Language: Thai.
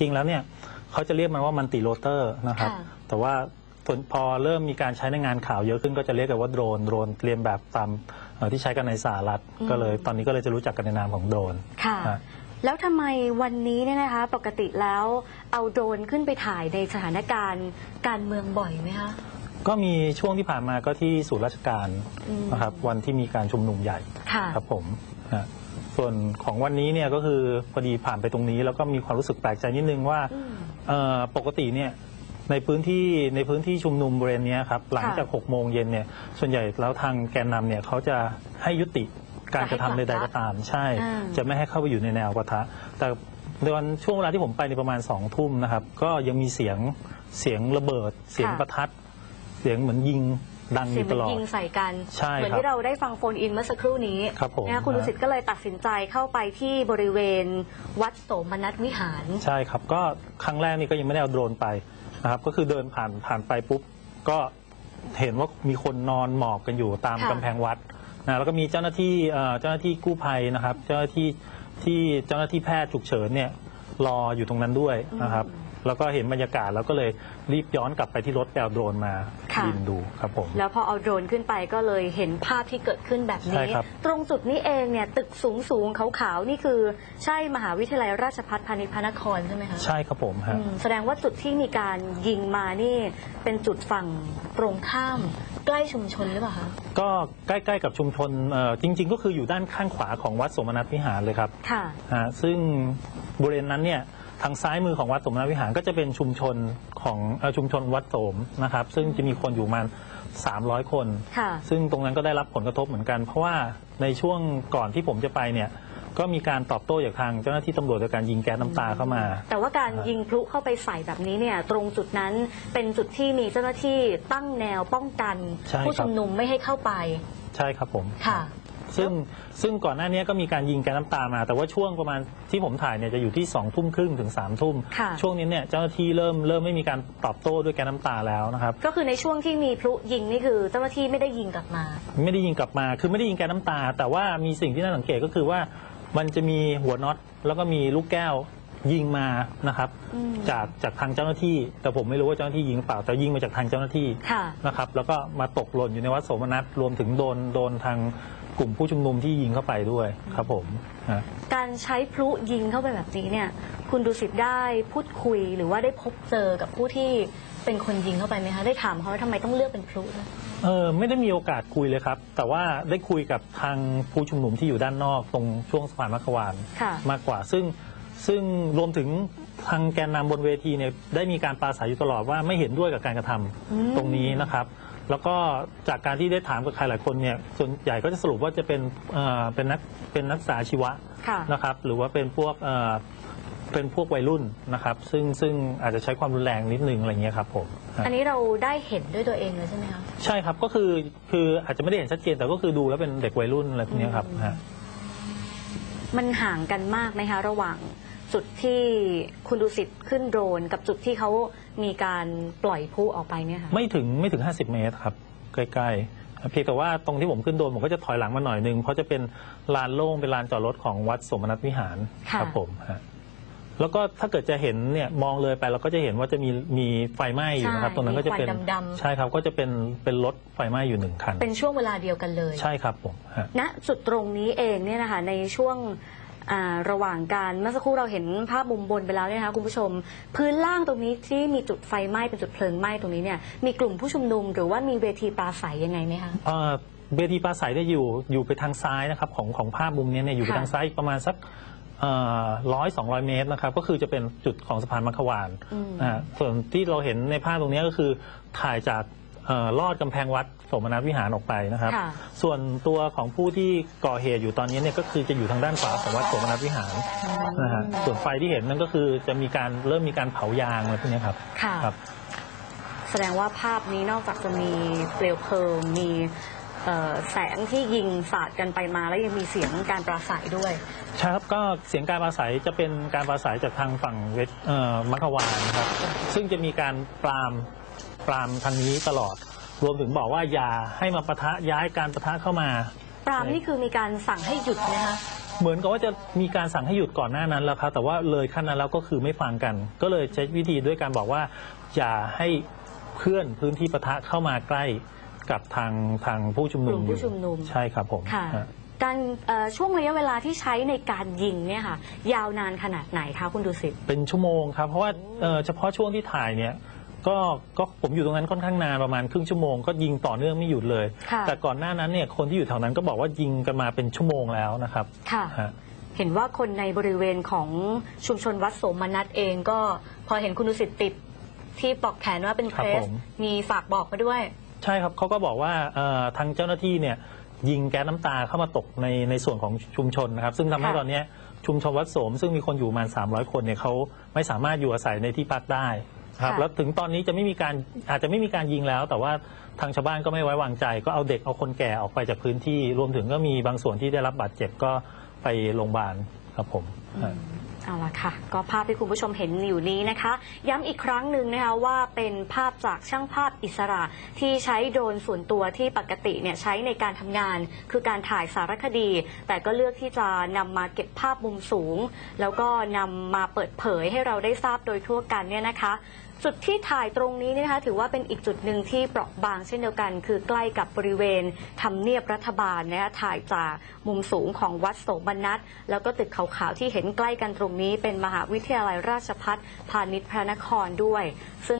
ริงๆแล้วเนี่ยเขาจะเรียกมันว่ามันติโรเตอร์นะครับ ค่ะ แต่ว่าส่วนพอเริ่มมีการใช้ในงานข่าวเยอะขึ้นก็จะเรียกกันว่าโดรนโดรนเรียนแบบตามเอ่อที่ใช้กันในสหรัฐก็เลยตอนนี้ก็เลยจะรู้จักกันในนามของโดรน ค่ะ ฮะ แล้วทำไมวันนี้เนี่ยนะคะ ปกติแล้วเอาโดรนขึ้นไปถ่ายในสถานการณ์การเมืองบ่อยไหมคะ ก็มีช่วงที่ผ่านมาก็ที่ศูนย์ราชการอืมนะครับวันที่มีการชุมนุมใหญ่ค่ะครับผมฮะส่วนของวันนี้เนี่ยก็คือพอดีผ่านไปตรงนี้แล้วก็มีความรู้สึกแปลกใจนิดนึงว่าอืมเอ่อปกติเนี่ยในพื้นที่ในพื้นที่ชุมนุมบริเวณเนี้ยครับหลังจากค่ะ6โมงเย็นเนี่ยส่วนใหญ่แล้วทางแกนนำเนี่ยเขาจะให้ยุติการกระทำใดๆก็ตาม ใช่อ่าจะไม่ให้เข้าไปอยู่ในแนวปะทะ แต่ในวันช่วงเวลาที่ผมไปในประมาณ2ทุ่มนะครับ ก็ยังมีเสียงเสียงระเบิดเสียงประทัด เสียงเหมือนยิงดังอเสียงยู่เหตมือลอดนยิงใส่กัน ใช่เหมือนครับที่เราได้ฟังโฟนอินเมื่อสักครู่นี้ครับผม นะคะคุณฮะดุสิตก็เลยตัดสินใจเข้าไปที่บริเวณวัดโสมนัสวิหาร ใช่ครับก็ครั้งแรกนี่ก็ยังไม่ได้เอาโดรนไปนะครับก็คือเดินผ่านผ่านไปปุ๊บก็เห็นว่ามีคนนอนหมอบกันอยู่ตามค่ะ กำแพงวัดนะแล้วก็มีเจ้าหน้าที่เอ่อเจ้าหน้าที่กู้ภัยนะครับ เจ้าหน้าที่ที่เจ้าหน้าที่แพทย์ฉุกเฉินเนี่ยรออยู่ตรงนั้นด้วยนะครับ แล้วก็เห็นบรรยากาศแล้วก็เลยรีบย้อนกลับไปที่รถแปลโดรนมาค่ะ บินดูครับผม แล้วพอเอาโดรนขึ้นไปก็เลยเห็นภาพที่เกิดขึ้นแบบใช่นี้ ครับ ตรงจุดนี้เองเนี่ยตึกสูงสูงๆขาวๆนี่คือใช่มหาวิทยาลัยราชภัฏพาณิชย์พระนครใช่ไหมคะใช่ครับผมฮะ อืมแสดงว่าจุดที่มีการยิงมานี่เป็นจุดฝั่งตรงข้าม ใกล้ชุมชนหรือเปล่าคะ ก็ใกล้ๆกับชุมชนเอ่อจริง ๆ ก็คืออยู่ด้านข้างขวาของวัดสมนัตวิหารเลยครับค่ะ ฮะซึ่งบริเวณนั้นเนี่ย ทางซ้ายมือของวัดสมณวิหารก็จะเป็นชุมชนของเอ่อชุมชนวัดโสมนะครับ ซึ่งจะมีคนอยู่ประมาณ300 คน ค่ะ ซึ่งตรงนั้นก็ได้รับผลกระทบเหมือนกัน เพราะว่าในช่วงก่อนที่ผมจะไปเนี่ยก็มีการตอบโต้จากทางเจ้าหน้าที่ตำรวจโดยการยิงแก๊สน้ำตาเข้ามา แต่ว่าการยิงพลุเข้าไปใส่แบบนี้เนี่ย ตรงจุดนั้นเป็นจุดที่มีเจ้าหน้าที่ตั้งแนวป้องกัน ใช่ครับ ผู้ชุมนุมไม่ให้เข้าไปใช่ครับผม ค่ะ ซึ่งซึ่งก่อนหน้านี้ก็มีการยิงแก๊สน้ำตามา แต่ว่าช่วงประมาณที่ผมถ่ายเนี่ยจะอยู่ที่2องทุ่มครึ่งถึง3ามทุ่ม ค่ะ ช่วงนี้เนี่ยเจ้าหน้าที่เริ่มเริ่มไม่มีการตอบโต้ด้วยแก๊สน้ำตาแล้วนะครับ ก็คือในช่วงที่มีพลุยิงนี่คือเจ้าหน้าที่ไม่ได้ยิงกลับมา ไม่ได้ยิงกลับมา คือไม่ได้ยิงแก๊สน้ำตา แต่ว่ามีสิ่งที่น่าสังเกตก็คือว่ามันจะมีหัวน็อตแล้วก็มีลูกแก้วยิงมานะครับอืม จากจากทางเจ้าหน้าที่ แต่ผมไม่รู้ว่าเจ้าหน้าที่ยิงหรือเปล่าแต่ยิงมาจากทางเจ้าหน้าที่ค่ะ นะครับแล้วก็มาตกหล่นอยู่ในวัดโสมนัสรวมถึงโดนโดนทาง กลุ่มผู้ชุมนุมที่ยิงเข้าไปด้วยครับผมฮะ การใช้พลุยิงเข้าไปแบบนี้เนี่ยคุณดุสิตได้พูดคุยหรือว่าได้พบเจอกับผู้ที่เป็นคนยิงเข้าไปไหมคะได้ถามเขาว่าทำไมต้องเลือกเป็นพลุด้วย เออไม่ได้มีโอกาสคุยเลยครับ แต่ว่าได้คุยกับทางผู้ชุมนุมที่อยู่ด้านนอกตรงช่วงสะพานมัคควานค่ะ มากกว่า ซึ่งซึ่งรวมถึง ทางแกนนำบนเวทีเนี่ยได้มีการปราศัยอยู่ตลอดว่าไม่เห็นด้วยกับการกระทำอืมตรงนี้นะครับ แล้วก็จากการที่ได้ถามกับใครหลายคนเนี่ยส่วนใหญ่ก็จะสรุปว่าจะเป็นเอ่อเป็นนักเป็นนักศึกษาชีวะ ค่ะ นะครับหรือว่าเป็นพวกเอ่อเป็นพวกวัยรุ่นนะครับ ซึ่งซึ่งอาจจะใช้ความรุนแรงนิดนึงอะไรเงี้ยครับผมฮะอันนี้เราได้เห็นด้วยตัวเองเลยใช่ไหมคะ ใช่ครับก็คือคืออาจจะไม่ได้เห็นชัดเจนแต่ก็คือดูแล้วเป็นเด็กวัยรุ่นอะไรพวกเนี้ยครับฮะมันห่างกันมากไหมคะ ระหว่าง จุดที่คุณดุสิตขึ้นโดรนกับจุดที่เขามีการปล่อยพลุออกไปเนี่ยค่ะไม่ถึงไม่ถึง 50 เมตรครับใกล้ๆเพียงแต่ว่าตรงที่ผมขึ้นโดรนผมก็จะถอยหลังมาหน่อยนึงเพราะจะเป็นลานโล่งเป็นลานจอดรถของวัดสมนัตวิหารค่ะครับผมฮะแล้วก็ถ้าเกิดจะเห็นเนี่ยมองเลยไปเราก็จะเห็นว่าจะมีมีไฟไหม้อยู่นะครับตรงนั้นก็จะเป็นมีควันดำๆใช่ครับก็จะเป็นเป็นรถไฟไหม้อยู่หนึ่งคันเป็นช่วงเวลาเดียวกันเลย ใช่ครับผมฮะณจุดตรงนี้เองเนี่ยนะคะในช่วง อ่าระหว่างการเมื่อสักครู่เราเห็นภาพมุมบนไปแล้วเนี่ยนะคะคุณผู้ชม พื้นล่างตรงนี้ที่มีจุดไฟไหม้เป็นจุดเพลิงไหม้ตรงนี้เนี่ยมีกลุ่มผู้ชุมนุมหรือว่ามีเวทีปราศัยยังไงไหมคะ เอ่อเวทีปราศัยเนี่ยอยู่อยู่ไปทางซ้ายนะครับของของภาพมุมเนี้ยเนี่ยอยู่ไปค่ะ ทางซ้ายอีกประมาณสักร้อยสองร้อยเมตรนะครับก็คือจะเป็นจุดของสะพานมัคควานอืมนะฮะส่วนที่เราเห็นในภาพตรงเนี้ยก็คือถ่ายจาก เอ่อลอดกำแพงวัดโสมนัสวิหารออกไปนะครับ ค่ะ ส่วนตัวของผู้ที่ก่อเหตุอยู่ตอนนี้เนี่ยก็คือจะอยู่ทางด้านขวาของวัดโสมนัสวิหารนะฮะส่วนไฟที่เห็นนั่นก็คือจะมีการเริ่มมีการเผายางอะไรพวกเนี้ยครับค่ะ ครับ แสดงว่าภาพนี้นอกจากจะมีเปลวเพลิง มีเอ่อแสงที่ยิงสาดกันไปมา แล้วยังมีเสียงการปราศัยด้วยใช่ครับก็เสียงการปราศัยจะเป็นการปราศัยจากทางฝั่งเวทเอ่อมัคควานนะครับซึ่งจะมีการปราม ปรามทางนี้ตลอด รวมถึงบอกว่าอย่าให้มาปะทะย้ายการปะทะเข้ามา ปรามนี่คือมีการสั่งให้หยุดนะคะเหมือนกับว่าจะมีการสั่งให้หยุดก่อนหน้านั้นแล้วครับแต่ว่าเลยขั้นนั้นแล้วก็คือไม่ฟังกัน ก็เลยใช้วิธีด้วยการบอกว่า อย่าให้เคลื่อนพื้นที่ปะทะเข้ามาใกล้กับทางทางผู้ชุมนุมกลุ่มผู้ชุมนุมใช่ครับผมค่ะ ฮะ การเอ่อช่วงระยะเวลาที่ใช้ในการยิงเนี่ยค่ะ ยาวนานขนาดไหนคะคุณดุสิต เป็นชั่วโมงครับ เพราะว่าเอ่อเฉพาะช่วงที่ถ่ายเนี่ย ก็ก็ผมอยู่ตรงนั้นค่อนข้างนานประมาณครึ่งชั่วโมงก็ยิงต่อเนื่องไม่หยุดเลย ค่ะ แต่ก่อนหน้านั้นเนี่ยคนที่อยู่แถวนั้นก็บอกว่ายิงกันมาเป็นชั่วโมงแล้วนะครับค่ะ ฮะ เห็นว่าคนในบริเวณของชุมชนวัดโสมนัสเองก็พอเห็นคุณดุสิตติดที่ปลอกแขนว่าเป็นคเครับสผม มีฝากบอกมาด้วย ใช่ครับเขาก็บอกว่าเอ่อทางเจ้าหน้าที่เนี่ยยิงแก๊สน้ำตาเข้ามาตกในในส่วนของชุมชนนะครับ ซึ่งทำให้ค่ะ ตอนเนี้ยชุมชนวัดโสม ซึ่งมีคนอยู่ประมาณ300 คนเนี่ยเขาไม่สามารถอยู่อาศัยในที่พักได้ ครับค่ะแล้วถึงตอนนี้จะไม่มีการอาจจะไม่มีการยิงแล้ว แต่ว่าทางชาวบ้านก็ไม่ไว้วางใจ ก็เอาเด็กเอาคนแก่ออกไปจากพื้นที่รวมถึงก็มีบางส่วนที่ได้รับบาดเจ็บก็ไปโรงพยาบาลครับผมฮะเอาละค่ะ ก็ภาพที่คุณผู้ชมเห็นอยู่นี้นะคะ ย้ำอีกครั้งหนึ่งนะคะว่าเป็นภาพจากช่างภาพอิสระที่ใช้โดรนส่วนตัวที่ปกติเนี่ยใช้ในการทำงาน คือการถ่ายสารคดี แต่ก็เลือกที่จะนำมาเก็บภาพมุมสูง แล้วก็นำมาเปิดเผยให้เราได้ทราบโดยทั่วกันเนี่ยนะคะ จุดที่ถ่ายตรงนี้นยนะคะ ถือว่าเป็นอีกจุดหนึ่งที่เปราะบางเช่นเดียวกัน คือใกล้กับบริเวณทำเนียบรัฐบาลนะคะถ่ายจากมุมสูงของวัดโสมนัสแล้วก็ตึกขาวๆที่เห็นใกล้กันตรงนี้ เป็นมหาวิทยาลัยราชพัฒพาณิชย์พระนครด้วย ซึ่ง